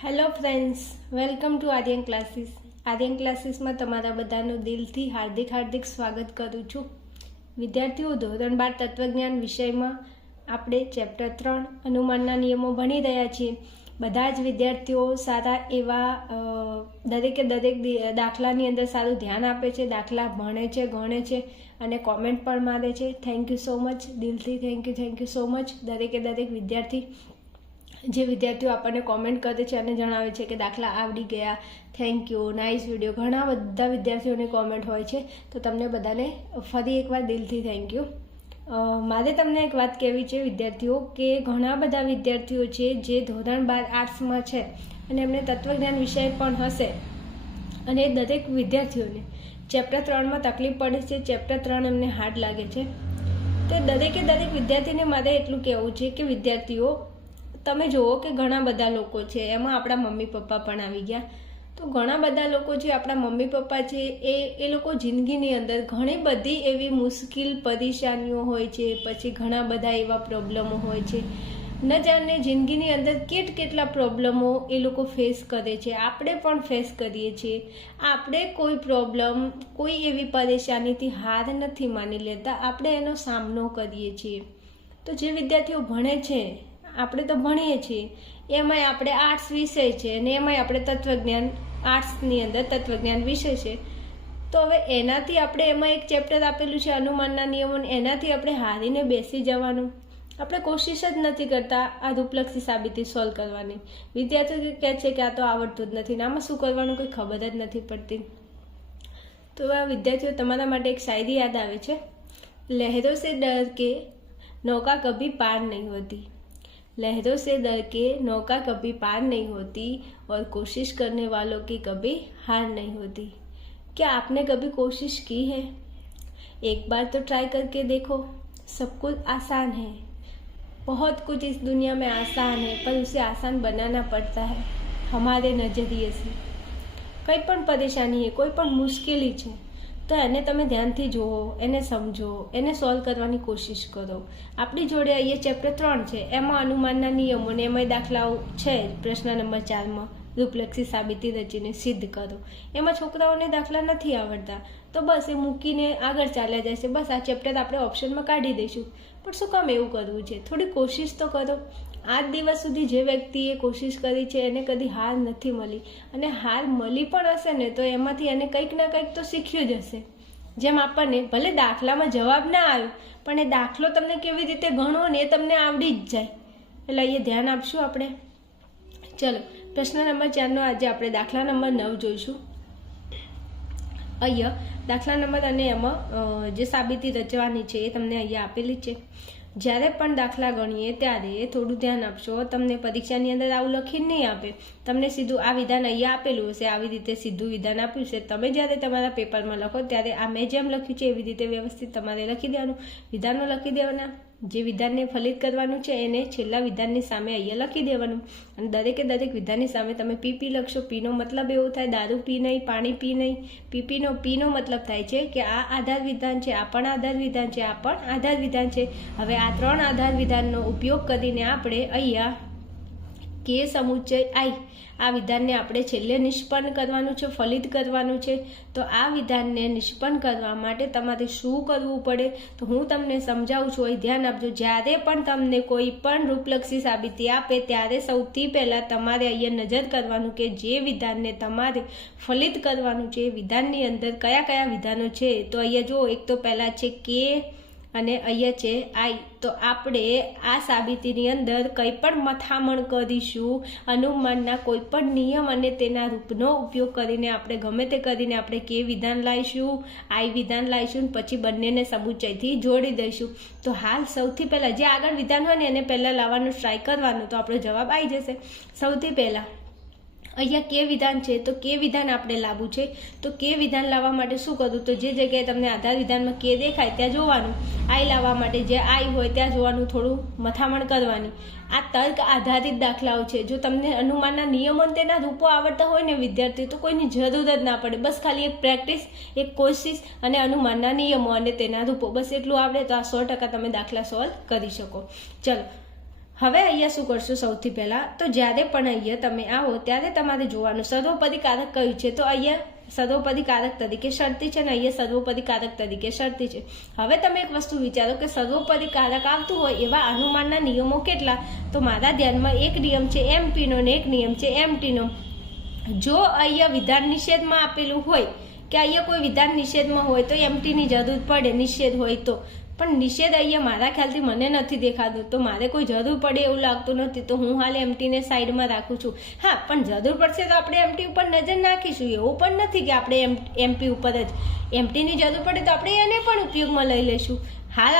Hello friends, welcome to Aryan classes. Aryan ક્લાસીસમાં તમારા બધાનું દિલથી હાર્દિક સ્વાગત કરું છું. વિદ્યાર્થીઓ, ધોરણ 12 તત્વજ્ઞાન વિષયમાં આપણે ચેપ્ટર 3 અનુમાનના નિયમો ભણી રહ્યા છીએ. બધા જ વિદ્યાર્થીઓ સારા એવા દરેક દાખલાની અંદર સારું ધ્યાન આપે છે, દાખલા ભણે છે, ગણે છે અને કોમેન્ટ પણ મારે છે. થેન્ક યુ સો મચ, દિલથી થેન્ક યુ સો મચ દરેક વિદ્યાર્થી જે વિદ્યાર્થીઓ આપણને કોમેન્ટ કરે છે અને જણાવે છે કે દાખલા આવડી ગયા, થેન્ક યુ, નાઇસ વિડીયો. ઘણા બધા વિદ્યાર્થીઓની કોમેન્ટ હોય છે, તો તમને બધાને ફરી એકવાર દિલથી થેન્ક યુ. મારે તમને એક વાત કહેવી છે વિદ્યાર્થીઓ, કે ઘણા બધા વિદ્યાર્થીઓ છે જે ધોરણ 12 આર્ટ્સમાં છે અને એમને તત્વજ્ઞાન વિષય પણ હશે, અને દરેક વિદ્યાર્થીઓને ચેપ્ટર 3માં તકલીફ પડે છે, ચેપ્ટર 3 એમને હાર્ડ લાગે છે. તો દરેક વિદ્યાર્થીને મારે એટલું કહેવું છે કે વિદ્યાર્થીઓ, તમે જુઓ કે ઘણા બધા લોકો છે, એમાં આપણા મમ્મી પપ્પા પણ આવી ગયા. તો ઘણા બધા લોકો જે આપણા મમ્મી પપ્પા છે એ લોકો જિંદગીની અંદર ઘણી બધી એવી મુશ્કેલ પરેશાનીઓ હોય છે, પછી ઘણા બધા એવા પ્રોબ્લેમો હોય છે. ન જાણે જિંદગીની અંદર કેટલા પ્રોબ્લેમો એ લોકો ફેસ કરે છે, આપણે પણ ફેસ કરીએ છીએ. આપણે કોઈ પ્રોબ્લેમ, કોઈ એવી પરેશાનીથી હાર નથી માની લેતા, આપણે એનો સામનો કરીએ છીએ. તો જે વિદ્યાર્થીઓ ભણે છે, આપણે તો ભણીએ છીએ, એમાંય આપણે આર્ટ્સ વિષય છે અને એમાંય આપણે તત્વજ્ઞાન, આર્ટ્સની અંદર તત્વજ્ઞાન વિષય છે. તો હવે એનાથી આપણે એમાં એક ચેપ્ટર આપેલું છે અનુમાનના નિયમો, એનાથી આપણે હારીને બેસી જવાનું. આપણે કોશિશ જ નથી કરતા આ રૂપલક્ષી સાબિતી સોલ્વ કરવાની. વિદ્યાર્થીઓ કહે છે કે આ તો આવડતું જ નથી ને આમાં શું કરવાનું કોઈ ખબર જ નથી પડતી. તો આ વિદ્યાર્થીઓ, તમારા માટે એક શાયરી યાદ આવે છે. લહેરો સે ડર કે નૌકા કભી પાર નહીં હોતી, लहरों से डर के नौका कभी पार नहीं होती और कोशिश करने वालों की कभी हार नहीं होती. क्या आपने कभी कोशिश की है? एक बार तो ट्राई करके देखो. सब कुछ आसान है, बहुत कुछ इस दुनिया में आसान है, पर उसे आसान बनाना पड़ता है हमारे नज़रिए से. કંઈ પણ પરેશાની है, કોઈ પણ મુશ્કેલી છે, તો એને તમે ધ્યાનથી જુઓ, એને સમજો, એને સોલ્વ કરવાની કોશિશ કરો. આપણી જોડે અહીંયા ચેપ્ટર 3 છે, એમાં અનુમાનના નિયમો ને એમાંય દાખલાઓ છે. પ્રશ્ન નંબર 4માં રૂપલક્ષી સાબિતી રચીને સિદ્ધ કરો. એમાં છોકરાઓને દાખલા નથી આવડતા, તો બસ એ મૂકીને આગળ ચાલ્યા જાય છે. બસ આ ચેપ્ટર આપણે ઓપ્શનમાં કાઢી દઈશું. પણ શું કામ એવું કરવું છે? થોડી કોશિશ તો કરો. આજ દિવસ સુધી જે વ્યક્તિએ કોશિશ કરી છે એને કદી હાર નથી મળી, અને હાર મળી પણ હશે ને તો એમાંથી એને કંઈક ના કંઈક તો શીખ્યું જ હશે. જેમ આપણને ભલે દાખલામાં જવાબ ના આવ્યો, પણ એ દાખલો તમને કેવી રીતે ગણવો ને એ તમને આવડી જ જાય. એટલે અહીંયા ધ્યાન આપશું આપણે. ચલો, પ્રશ્ન નંબર 4નો આજે આપણે દાખલા નંબર 9 જોઈશું. અહીંયા દાખલા નંબર અને એમાં જે સાબિતી રચવાની છે એ તમને અહીંયા આપેલી છે. જ્યારે પણ દાખલા ગણીએ ત્યારે થોડું ધ્યાન આપશો. તમને પરીક્ષાની અંદર આવું લખીને નહીં આપે, તમને સીધું આ વિધાન અહીંયા આપેલું હશે, આવી રીતે સીધું વિધાન આપ્યું છે. તમે જ્યારે તમારા પેપરમાં લખો ત્યારે આ મેં જેમ લખ્યું છે એવી રીતે વ્યવસ્થિત તમારે લખી દેવાનું, વિધાનો લખી દેવાના. જે વિધાનને ફલિત કરવાનું છે એને છેલ્લા વિધાનની સામે અહીંયા લખી દેવાનું. અને દરેક વિધાનની સામે તમે પીપી લખશો. પીનો મતલબ એવો થાય દારૂ પી નહીં, પાણી પી નહીં. પીનો મતલબ થાય છે કે આ આધાર વિધાન છે, આ પણ આધાર વિધાન છે, આ પણ આધાર વિધાન છે. હવે આ 3 આધાર વિધાનનો ઉપયોગ કરીને આપણે અહીંયા કે સમુચ્ચય આઈ, આ વિધાનને આપણે છેલ્લે નિષ્પન્ન કરવાનું છે, ફલિત કરવાનું છે. તો આ વિધાનને નિષ્પન્ન કરવા માટે તમારે શું કરવું પડે તો હું તમને સમજાવું છું. અહીં ધ્યાન આપજો. જ્યારે પણ તમને કોઈ પણ રૂપલક્ષી સાબિતી આપે ત્યારે સૌથી પહેલાં તમારે અહીંયા નજર કરવાનું કે જે વિધાનને તમારે ફલિત કરવાનું છે એ વિધાનની અંદર કયા વિધાનો છે. તો અહીંયા જુઓ, એક તો પહેલાં છે કે અને અહીંયા છે આઈ. તો આપણે આ સાબિતીની અંદર કંઈ પણ મથામણ કરીશું, અનુમાનના કોઈ પણ નિયમ અને તેના રૂપનો ઉપયોગ કરીને આપણે ગમે તે કરીને આપણે કે વિધાન લાવીશું, આઈ વિધાન લાવીશું, પછી બંનેને સમુચ્ચયથી જોડી દઈશું. તો હાલ સૌથી પહેલાં જે આગળ વિધાન હોય ને એને પહેલાં લાવવાનું ટ્રાય કરવાનું, તો આપણો જવાબ આવી જશે. સૌથી પહેલાં અહીંયા કે વિધાન છે, તો કે વિધાન આપણે લાવવું છે. તો કે વિધાન લાવવા માટે શું કરવું? તો જે જગ્યાએ તમને આધાર વિધાનમાં કે દેખાય ત્યાં જોવાનું. આઈ લાવવા માટે જે આઈ હોય ત્યાં જોવાનું, થોડું મથામણ કરવાની. આ તર્ક આધારિત દાખલાઓ છે. જો તમને અનુમાનના નિયમો અને તેના રૂપો આવડતા હોય ને વિદ્યાર્થીઓ, તો કોઈની જરૂર જ ના પડે. બસ ખાલી એક પ્રેક્ટિસ, એક કોશિશ અને અનુમાનના નિયમો અને તેના રૂપો, બસ એટલું આવડે તો આ 100% તમે દાખલા સોલ્વ કરી શકો. ચલો, હવે અહીંયા શું કરશું? સૌથી પહેલાં તો જ્યારે પણ અહીંયા તમે આવો ત્યારે તમારે જોવાનું સર્વોપદી કારક કયું છે. તો અહીંયા સર્વોપદી કારક તરીકે શરતી છે ને અહીંયા સર્વોપદી કારક તરીકે શરતી છે. હવે તમે એક વસ્તુ વિચારો કે સર્વોપદી કારક આવતું હોય એવા અનુમાનના નિયમો કેટલા? તો મારા ધ્યાનમાં એક નિયમ છે એમપીનો ને એક નિયમ છે એમટીનો. જો અહીંયા વિધાન નિષેધમાં આપેલું હોય કે અહીંયા કોઈ વિધાન નિષેધમાં હોય તો એમટીની જરૂર પડે, નિષેધ હોય તો. પણ નિષેધ અહીંયા મારા ખ્યાલથી મને નથી દેખાતું, તો મારે કોઈ જરૂર પડે એવું લાગતું નથી, તો હું હાલ એમટીને સાઈડમાં રાખું છું. હા, પણ જરૂર પડશે તો આપણે એમટી ઉપર નજર નાખીશું. એવું પણ નથી કે આપણે એમપી ઉપર જ, એમટીની જરૂર પડે તો આપણે એને પણ ઉપયોગમાં લઈ લઈશું. હાલ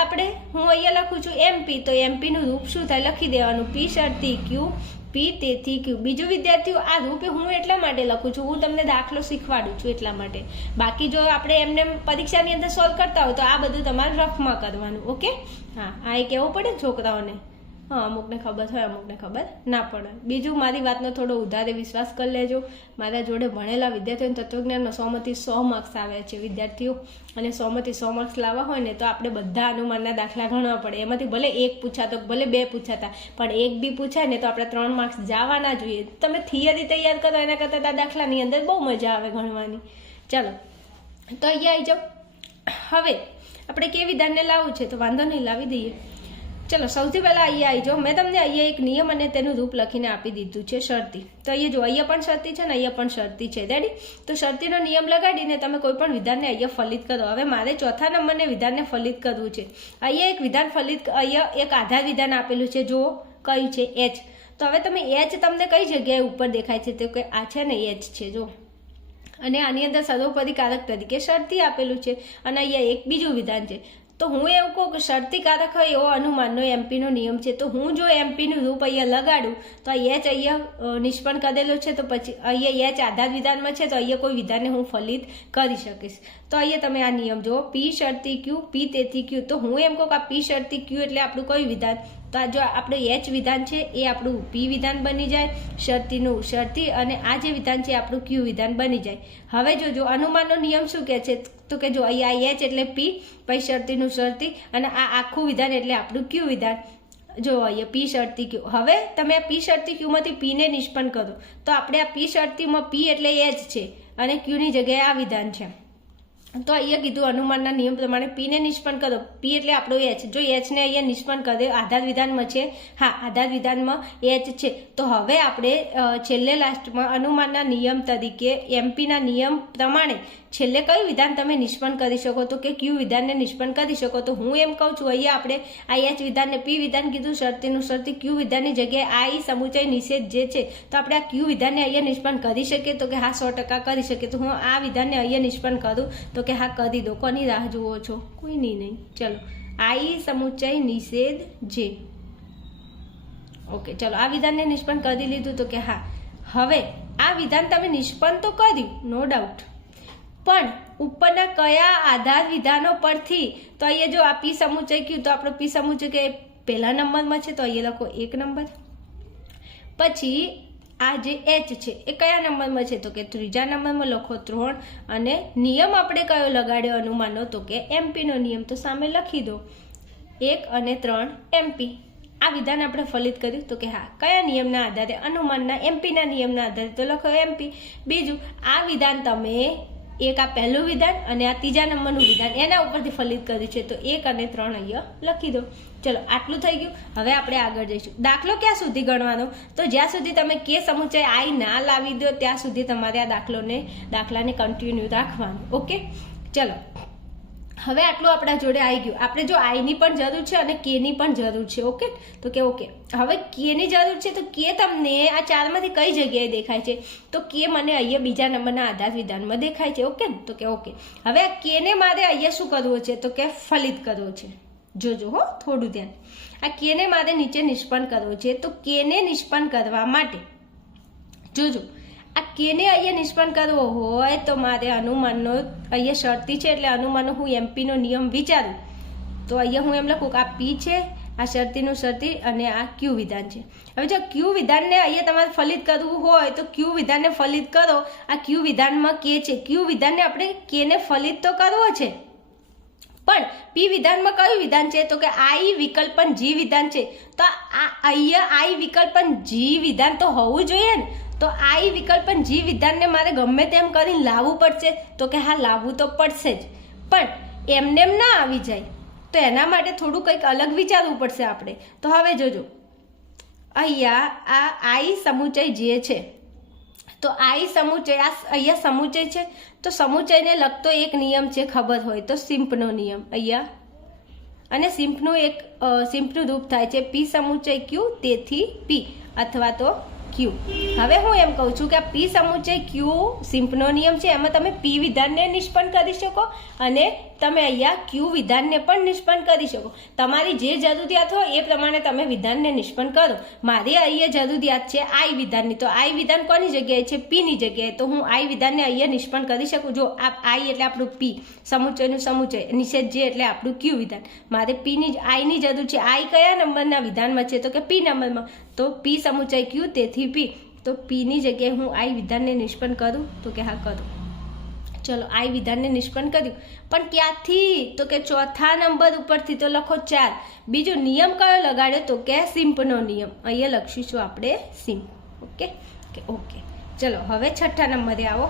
હું અહીંયા લખું છું એમપી, તો એમપીનું રૂપ શું થાય? લખી દેવાનું પી શરતી ક્યુ પી તેથી ક્યુ. બીજું વિદ્યાર્થીઓ, આ રૂપ હું એટલા માટે લખું છું, હું તમને દાખલો શીખવાડું છું એટલા માટે. બાકી જો આપણે એમને પરીક્ષાની અંદર સોલ્વ કરતા હોય તો આ બધું તમારે રફમાં કરવાનું. ઓકે, હા, આ એ કહેવું પડે છોકરાઓને. હા, અમુકને ખબર હોય, અમુકને ખબર ના પડે. બીજું, મારી વાતનો થોડો ઉધારે વિશ્વાસ કરી લેજો. મારા જોડે ભણેલા વિદ્યાર્થીઓને તત્વજ્ઞાનમાં 100માંથી 100 માર્ક્સ આવ્યા છે વિદ્યાર્થીઓ, અને 100માંથી 100 માર્ક્સ લાવવા હોય ને તો આપણે બધા અનુમાનના દાખલા ગણવા પડે. એમાંથી ભલે એક પૂછાતો, ભલે 2 પૂછાતા, પણ એક બી પૂછાય ને તો આપણે 3 માર્ક્સ જવાના જોઈએ. તમે થિયરી તૈયાર કરો એના કરતાં આ દાખલાની અંદર બહુ મજા આવે ગણવાની. ચાલો, તો અહીંયા આવી જાઓ. હવે આપણે કે વિધાનને લાવવું છે તો વાંધો નહીં, લાવી દઈએ. ચલો, સૌથી પહેલાં અહીંયા આવી જાઓ. મેં તમને અહીંયા એક નિયમ અને તેનું રૂપ લખીને આપી દીધું છે શરતી. તો અહીંયા જો, અહીંયા પણ શરતી છે ને અહીંયા પણ શરતી છે. રેડી? તો શરતીનો નિયમ લગાડીને તમે કોઈ પણ વિધાનને અહીંયા ફલિત કરો. હવે મારે ચોથા નંબરને વિધાનને ફલિત કરવું છે. અહીંયા એક વિધાન ફલિત, અહીંયા એક આધાર વિધાન આપેલું છે. જો કયું છે? એચ. તો હવે તમે એચ તમને કઈ જગ્યાએ ઉપર દેખાય છે? તો કે આ છે ને એચ છે, જો. અને આની અંદર સર્વોપદી કારક તરીકે શરતી આપેલું છે, અને અહીંયા એક બીજું વિધાન છે. તો હું એવું કહું કે શરતી કારક હોય એવો અનુમાનનો એમપીનો નિયમ છે. તો હું જો એમપીનું રૂપ અહીંયા લગાડું તો આ એચ અહીંયા નિષ્પન્ન કરેલો છે, તો પછી અહીંયા એચ આધાર વિધાનમાં છે, તો અહીંયા કોઈ વિધાનને હું ફલિત કરી શકીશ. તો અહીંયા તમે આ નિયમ જુઓ, પી શરતી ક્યુ પી તેથી ક્યુ. તો હું એમ કહું કે આ પી શરતી ક્યુ એટલે આપણું કયું વિધાન? તો આ જો આપણું એચ વિધાન છે એ આપણું પી વિધાન બની જાય, શરતીનું શરતી, અને આ જે વિધાન છે આપણું ક્યુ વિધાન બની જાય. હવે જો અનુમાનનો નિયમ શું કહે છે? તો કે જો અહીંયા એચ એટલે પી, પછી શરતીનું શરતી, અને આ આખું વિધાન એટલે આપણું ક્યુ વિધાન. જો અહીંયા પી શરતી ક્યુ. હવે તમે આ પી શરતી ક્યુમાંથી પીને નિષ્પન્ન કરો તો આપણે આ પી શરતીમાં પી એટલે એચ છે અને ક્યુની જગ્યાએ આ વિધાન છે. તો અહીંયા કીધું અનુમાનના નિયમ પ્રમાણે પીને નિષ્પન્ન કરો. પી એટલે આપણો એચ. જો એચને અહીંયા નિષ્પન્ન કરે આધાર વિધાનમાં છે, હા આધાર વિધાનમાં એચ છે. તો હવે આપણે છેલ્લે લાસ્ટમાં અનુમાનના નિયમ તરીકે એમપીના નિયમ પ્રમાણે છેલ્લે કયું વિધાન તમે નિષ્પન્ન કરી શકો? તો કે ક્યુ વિધાનને નિષ્પન્ન કરી શકો. તો હું એમ કહું છું, અહીંયા આપણે આ એચ વિધાનને પી વિધાન કીધું, શરતીનું શરતી ક્યુ વિધાનની જગ્યાએ આ સમુચય નિષેધ જે છે, તો આપણે આ ક્યુ વિધાનને અહીંયા નિષ્પન્ન કરી શકીએ? તો કે હા, 100% કરી શકીએ. તો હું આ વિધાનને અહીંયા નિષ્પન્ન કરું? તો કે હા, કરી દો. કોની રાહ જુઓ છો? કોઈની નહીં. ચલો, આ સમુચય નિષેધ જે. ઓકે, ચલો, આ વિધાનને નિષ્પન્ન કરી લીધું. તો કે હા, હવે આ વિધાન તમે નિષ્પન્ન તો કર્યું, નો ડાઉટ, પણ ઉપરના કયા આધાર વિધાનો પરથી? તો અહીંયા જો આ પી સમુચય ક્યુ, તો આપણો પી સમુચય કે પહેલા નંબરમાં છે, તો અહીંયા લખો 1 નંબર. પછી આ જે એચ છે એ કયા નંબરમાં છે? તો કે 3જા નંબરમાં લખો 3. અને નિયમ આપણે કયો લગાડ્યો અનુમાનનો? તો કે એમપીનો નિયમ. તો સામે લખી દો 1 અને 3 એમપી. આ વિધાન આપણે ફલિત કર્યું. તો કે હા, કયા નિયમના આધારે? અનુમાનના એમપીના નિયમના આધારે. તો લખો એમપી. બીજું, આ વિધાન તમે એક આ પહેલું વિધાન અને આ 3જા નંબરનું વિધાન એના ઉપરથી ફલિત કર્યું છે. તો 1 અને 3 અહીંયા લખી દો. ચલો, આટલું થઈ ગયું. હવે આપણે આગળ જઈશું. દાખલો ક્યાં સુધી ગણવાનો? તો જ્યાં સુધી તમે કે સમુચય આઈ ના લાવી દો ત્યાં સુધી તમારે આ દાખલાને કન્ટિન્યુ રાખવાનું. ઓકે, ચલો, હવે આટલું આપણા જોડે આવી ગયું. આપણે જો આઈની પણ જરૂર છે અને કેની પણ જરૂર છે. ઓકે, તો કે ઓકે, હવે કેની જરૂર છે. તો કે તમને આ 4માંથી કઈ જગ્યાએ દેખાય છે? તો કે મને અહીંયા બીજા નંબરના આધાર વિધાનમાં દેખાય છે. ઓકે, તો કે ઓકે, હવે આ કેને મારે અહીંયા શું કરવું છે? તો કે ફલિત કરવો છે. જોજો હો, થોડું ધ્યાન. આ કેને મારે નીચે નિષ્પન્ન કરવો છે. તો કેને નિષ્પન્ન કરવા માટે જોજો, આ કેને અહીંયા નિષ્પન્ન કરવો હોય તો મારે અનુમાનનો અહીંયા શરતી છે એટલે અનુમાનનો હું એમપીનો નિયમ વિચારું. તો અહીંયા હું એમ લખું કે આ પી છે, આ શરતીનું શરતી, અને આ ક્યુ વિધાન છે. હવે જો ક્યુ વિધાનને અહીંયા તમારે ફલિત કરવું હોય તો ક્યુ વિધાનને ફલિત કરો. આ ક્યુ વિધાનમાં કે છે, ક્યુ વિધાનને આપણે કેને ફલિત તો કરવો છે, પણ પી વિધાનમાં કયું વિધાન છે? તો કે આઈ વિકલ્પન જી વિધાન છે. તો અહીંયા આઈ વિકલ્પન જી વિધાન તો હોવું જોઈએ ને. તો આઈ વિકલ્પન જી વિધાનને મારે ગમે તેમ કરીને લાવવું પડશે. તો કે હા, લાવવું તો પડશે જ, પણ એમને એમ ના આવી જાય. તો એના માટે થોડું કંઈક અલગ વિચારવું પડશે આપણે. તો હવે જોજો, અહીંયા આ આઈ સમુચય જે છે, તો આઈ સમુચય, આ અહીંયા સમુચય છે. તો સમુચયને લગતો એક નિયમ છે, ખબર હોય તો સિમ્પનો નિયમ અહીંયા. અને સિમ્પનું રૂપ થાય છે પી સમુચય ક્યુ, તેથી પી અથવા તો ક્યુ. હવે હું એમ કહું છું કે આ પી સમુચય ક્યુ સિમ્પનો નિયમ છે, એમાં તમે પી વિધાનને નિષ્પન્ન કરી શકો અને તમે અહીંયા ક્યુ વિધાનને પણ નિષ્પન્ન કરી શકો. તમારી જે જરૂરિયાત હોય એ પ્રમાણે તમે વિધાનને નિષ્પન્ન કરો. મારી અહીંયા જરૂરિયાત છે આઈ વિધાનની, તો આઈ વિધાન કોની જગ્યાએ છે? પીની જગ્યાએ. તો હું આઈ વિધાનને અહીંયા નિષ્પન્ન કરી શકું. જો આ આઈ એટલે આપણું પી, સમુચયનું સમુચય, નિષેધ જે એટલે આપણું ક્યુ વિધાન. મારે પીની આઈની જરૂર છે. આઈ કયા નંબરના વિધાનમાં છે? તો કે પી નંબરમાં. તો પી સમુચય ક્યુ, તેથી પી. તો પીની જગ્યાએ હું આઈ વિધાનને નિષ્પન્ન કરું? તો કે હા, કરું. ચલો, આઈ વિધાનને નિષ્પન્ન કર્યું, પણ ક્યાંથી? તો કે ચોથા નંબર ઉપરથી. તો લખો 4. બીજો નિયમ કયો લગાડ્યો? તો કે સિમ્પનો નિયમ. અહીંયા લખીશું આપણે સિમ્પ. Okay okay. ચલો હવે છઠ્ઠા નંબરે આવો.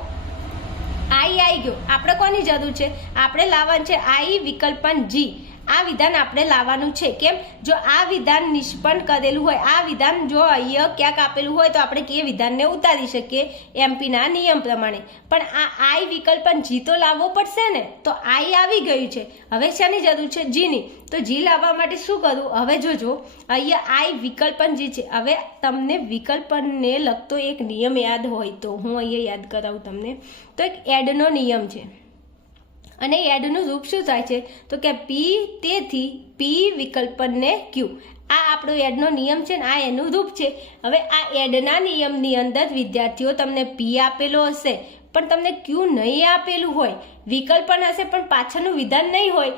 આઈ આવી ગયો. આપણે કોની જરૂર છે? આપણે લાવવાનું છે આઈ વિકલ્પન જી. આ વિધાન આપણે લાવવાનું છે. કેમ? જો આ વિધાન નિષ્પન્ન કરેલું હોય, આ વિધાન જો અહીંયા ક્યાંક આપેલું હોય તો આપણે કે વિધાનને ઉતારી શકીએ એમપીના નિયમ પ્રમાણે. પણ આ આઈ વિકલ્પન જી તો લાવવો પડશે ને. તો આઈ આવી ગયું છે. હવે શાની જરૂર છે? જીની. તો જી લાવવા માટે શું કરવું? હવે જોજો, અહીંયા આઈ વિકલ્પન જી છે. હવે તમને વિકલ્પનને લગતો એક નિયમ યાદ હોય તો હું અહીંયા યાદ કરાવું તમને. તો એક એડનો નિયમ છે. અને એડનું રૂપ શું થાય છે? તો કે પી, તેથી પી વિકલ્પનને ક્યુ. આ આપણો એડનો નિયમ છે ને, આ એનું રૂપ છે. હવે આ એડના નિયમની અંદર વિદ્યાર્થીઓ તમને પી આપેલો હશે પણ તમને ક્યુ નહીં આપેલું હોય, વિકલ્પન હશે પણ પાછળનું વિધાન નહીં હોય,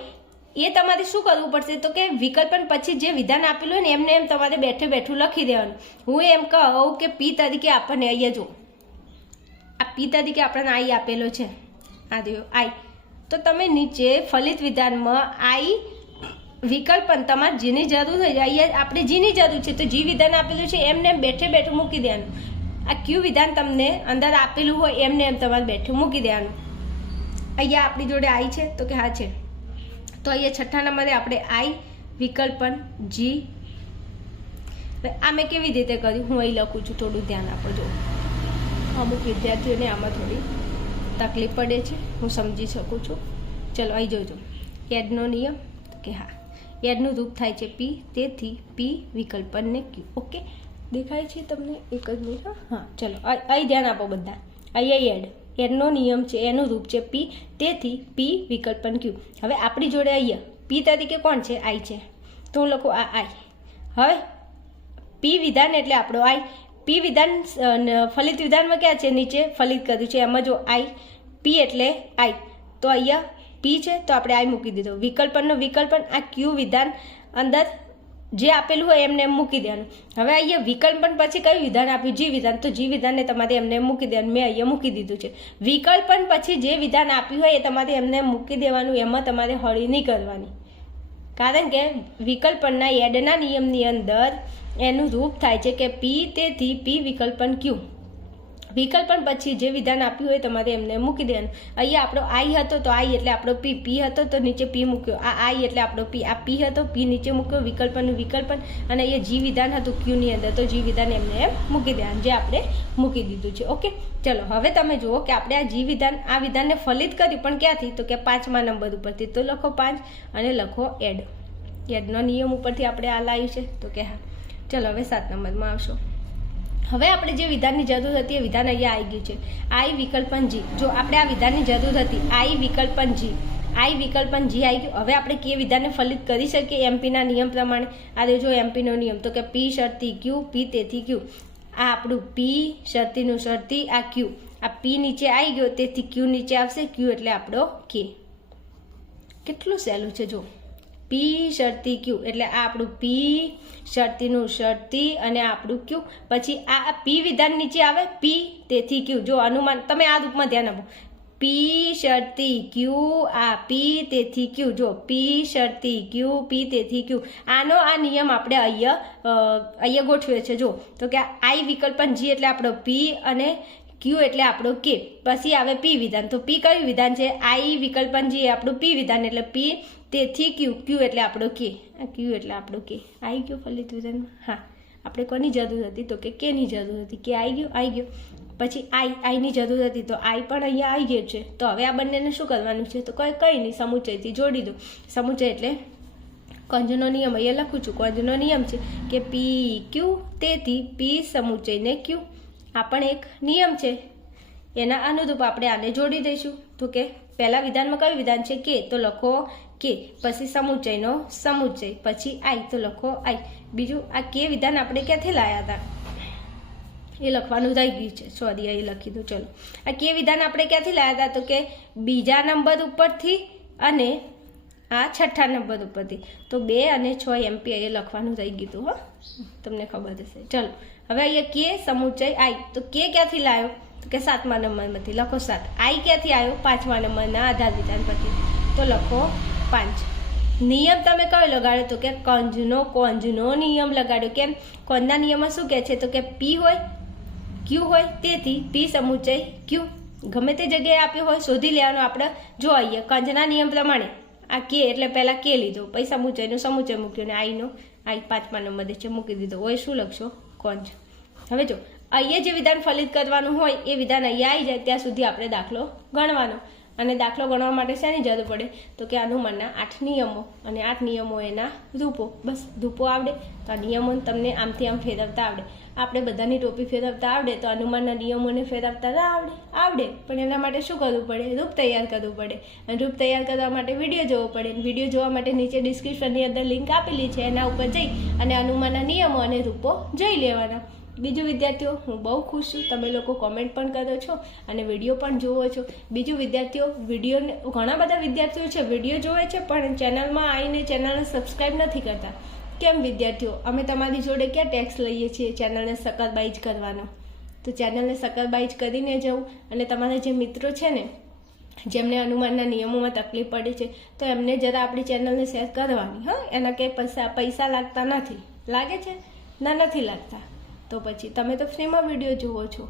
એ તમારે શું કરવું પડશે? તો કે વિકલ્પન પછી જે વિધાન આપેલું હોય ને એમને એમ તમારે બેઠે બેઠું લખી દેવાનું. હું એમ કહું કે પી તરીકે આપણને અહીંયા જો આ પી તરીકે આપણને આઈ આપેલો છે, આ રહ્યો આઈ. તો તમે નીચે ફલિત વિધાનમાં આઈ વિકલ્પન તમારે જેની જરૂર હોય, અહીંયા આપણે જીની જરૂર છે તો જી વિધાન આપેલું છે એમને એમ બેઠે બેઠું મૂકી દેવાનું. આ ક્યુ વિધાન તમને અંદર આપેલું હોય એમને એમ તમારે બેઠું મૂકી દેવાનું. અહીંયા આપણી જોડે આઈ છે તો કે હા છે. તો અહીંયા છઠ્ઠા નંબરે આપણે આઈ વિકલ્પન જી. આ મેં કેવી રીતે કર્યું હું અહીં લખું છું, થોડું ધ્યાન આપો. જો અમુક વિદ્યાર્થીઓને આમાં થોડી તકલીફ પડે છે, હું સમજી શકું છું. ચલો અહીં જોજો, એડનો નિયમ કે હા, એડનું રૂપ થાય છે પી, તેથી પી વિકલ્પનને ક્યુ. ઓકે, દેખાય છે તમને? એક જ મિનિટ. હા ચલો અહીં ધ્યાન આપો બધા. અહીંયા એડનો નિયમ છે, એનું રૂપ છે પી, તેથી પી વિકલ્પન ક્યુ. હવે આપણી જોડે અહીંયા પી તરીકે કોણ છે? આઈ છે. તો હું લખું આ આઈ. હવે પી વિધાન એટલે આપણો આઈ. પી વિધાન ફલિત વિધાનમાં ક્યાં છે? નીચે ફલિત કર્યું છે એમાં જો આઈ, પી એટલે આઈ. તો અહીંયા પી છે તો આપણે આઈ મૂકી દીધો. વિકલ્પનનો વિકલ્પન, આ ક્યુ વિધાન અંદર જે આપેલું હોય એમને એમ મૂકી દેવાનું. હવે અહીંયા વિકલ્પન પછી કયું વિધાન આપ્યું? જી વિધાન. તો જી વિધાનને તમારે એમને એમ મૂકી દેવાનું. મેં અહીંયા મૂકી દીધું છે. વિકલ્પન પછી જે વિધાન આપ્યું હોય એ તમારે એમને મૂકી દેવાનું. એમાં તમારે હળી નહીં કરવાની, કારણ કે વિકલ્પનના એડના નિયમની અંદર એનું રૂપ થાય છે કે પી, તેથી પી વિકલ્પન ક્યુ. વિકલ્પન પછી જે વિધાન આપ્યું હોય તમારે એમને મૂકી દેવાનું. અહીંયા આપણો આઈ હતો તો આઈ એટલે આપણો પી, પી હતો તો નીચે પી મૂક્યો. આ આઈ એટલે આપણો પી, આ પી હતો, પી નીચે મૂક્યો, વિકલ્પનનું વિકલ્પન. અને અહીંયા જી વિધાન હતું ક્યુની અંદર તો જી વિધાન એમને એમ મૂકી દેવાનું, જે આપણે મૂકી દીધું છે. ઓકે, ચલો હવે તમે જુઓ કે આપણે આ જી વિધાન, આ વિધાનને ફલિત કર્યું પણ ક્યાંથી? તો કે 5મા નંબર ઉપરથી. તો લખો 5 અને લખો એડ. એડનો નિયમ ઉપરથી આપણે આ લાવ્યું છે તો કે હા. ચલો હવે 7 નંબરમાં આવશો. હવે આપણે જે વિધાનની જરૂર હતી એ વિધાન અહીંયા આવી ગયું છે, આઈ વિકલ્પન જી. જો આપણે આ વિધાનની જરૂર હતી આઈ વિકલ્પન જી, આઈ વિકલ્પન જી આવી ગયું. હવે આપણે કે વિધાનને ફલિત કરી શકીએ એમપીના નિયમ પ્રમાણે. આ જો એમપીનો નિયમ તો કે પી શરતી ક્યુ, પી તેથી ક્યુ. આ આપણું પી શરતીનું શરતી, આ ક્યુ. આ પી નીચે આવી ગયો તેથી ક્યુ નીચે આવશે, ક્યુ એટલે આપણો કે. કેટલું સહેલું છે જો, પી શરતી ક્યુ એટલે આ આપણું પી શરતીનું શરતી અને આપણું ક્યુ. પછી આ પી વિધાન નીચે આવે, પી તેથી ક્યુ. જો અનુમાન તમે આ રૂપમાં ધ્યાન આપો, પી શરતી ક્યુ આ પી તેથી ક્યુ જો પી શરતી ક્યુ પી તેથી ક્યુ આનો આ નિયમ આપણે અહીંયા ગોઠવ્યો છે જો તો કે આઈ વિકલ્પન જી એટલે આપણો પી અને ક્યુ એટલે આપણો કે પછી આવે પી વિધાન તો પી કયું વિધાન છે આઈ વિકલ્પન જી આપણું પી વિધાન એટલે પી તેથી ક્યુ ક્યુ એટલે આપણો કે ક્યુ એટલે આપણો કે આવી ગયો ફલિત વિધાનમાં હા આપણે કોની જરૂર હતી તો કે કેની જરૂર હતી કે આવી ગયો પછી આઈની જરૂર હતી તો આઈ પણ અહીંયા આવી ગયું છે તો હવે આ બંનેને શું કરવાનું છે તો કંઈ નહીં સમુચયથી જોડી દો સમુચય એટલે કંજનો નિયમ અહીંયા લખું છું કંજનો નિયમ છે કે પી ક્યુ તેથી પી સમુચયને ક્યુ આ પણ એક નિયમ છે એના અનુરૂપ આપણે આને જોડી દઈશું તો કે પહેલા વિધાનમાં કયું વિધાન છે કે તો લખો કે પછી સમુચયનો સમુચય પછી આઈ તો લખો આઈ બીજું આ કે વિધાન આપણે ક્યાંથી લાવ્યા હતા એ લખવાનું રહી ગયું છે સોરી અહીં લખી દઉં ચલો આ કે વિધાન આપણે ક્યાંથી લાવ્યા હતા તો કે બીજા નંબર ઉપરથી અને આ છઠ્ઠા નંબર ઉપરથી તો 2 અને 6 એમપી એ લખવાનું રહી ગયું હતું હો તમને ખબર હશે ચલો હવે અહીંયા કે સમુચય આઈ તો કે ક્યાંથી લાવ્યો તો કે 7મા નંબરમાંથી લખો 7 આઈ ક્યાંથી આવ્યો 5મા નંબરના આધાર વિધાન પરથી તો લખો 5 નિયમ તમે કયો લગાડ્યો તો કે કોંજનો નિયમ લગાડ્યો કેમ કોંજના નિયમમાં શું કહે છે તો કે પી હોય ક્યુ હોય તેથી પી સમુચય ક્યુ ગમે તે જગ્યાએ આપ્યો હોય શોધી લેવાનો આપણે જો આવીએ કંજના નિયમ પ્રમાણે આ કે એટલે પહેલાં કે લીધો પછી સમુચયનો સમુચય મૂક્યો ને આઈ 5મા નંબરે છે મૂકી દીધો હોય શું લખશો કોંજ હવે જો અહીંયા જે વિધાન ફલિત કરવાનું હોય એ વિધાન અહીંયા આવી જાય ત્યાં સુધી આપણે દાખલો ગણવાનો અને દાખલો ગણવા માટે શેની જરૂર પડે તો કે અનુમાનના 8 નિયમો અને 8 નિયમો એના રૂપો બસ રૂપો આવડે તો આ નિયમો તમને આમથી આમ ફેરવતા આવડે આપણે બધાની ટોપી ફેરવતા આવડે તો અનુમાનના નિયમોને ફેરવતા ના આવડે પણ એના માટે શું કરવું પડે રૂપ તૈયાર કરવું પડે અને રૂપ તૈયાર કરવા માટે વિડીયો જોવો પડે વિડીયો જોવા માટે નીચે ડિસ્ક્રિપ્શનની અંદર લિંક આપેલી છે એના ઉપર જઈ અને અનુમાનના નિયમો અને રૂપો જોઈ લેવાના બીજું વિદ્યાર્થીઓ હું બહુ ખુશ છું તમે લોકો કોમેન્ટ પણ કરો છો અને વિડીયો પણ જુઓ છો બીજું વિદ્યાર્થીઓ વિડીયોને ઘણા બધા વિદ્યાર્થીઓ છે વિડીયો જોવે છે પણ ચેનલમાં આવીને ચેનલને સબસ્ક્રાઈબ નથી કરતા કેમ વિદ્યાર્થીઓ અમે તમારી જોડે ક્યાં ટેક્સ લઈએ છીએ ચેનલને સકરબાઈજ કરવાનો તો ચેનલને સકરબાઈજ કરીને જવું અને તમારા જે મિત્રો છે ને જેમને અનુમાનના નિયમોમાં તકલીફ પડે છે તો એમને જરા આપણી ચેનલને શેર કરવાની હા એના કંઈ પૈસા લાગતા નથી લાગે છે ના નથી લાગતા તો પછી તમે તો ફ્રીમાં વિડીયો જુઓ છો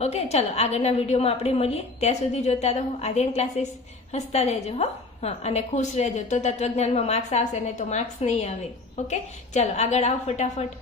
ઓકે ચાલો આગળના વિડીયોમાં આપણે મળીએ ત્યાં સુધી જોતા રહો આર્યન ક્લાસીસ હસતા રહેજો હા અને ખુશ રહેજો તો તત્વજ્ઞાનમાં માર્ક્સ આવશે નહીં તો માર્ક્સ નહીં આવે ઓકે ચાલો આગળ આવો ફટાફટ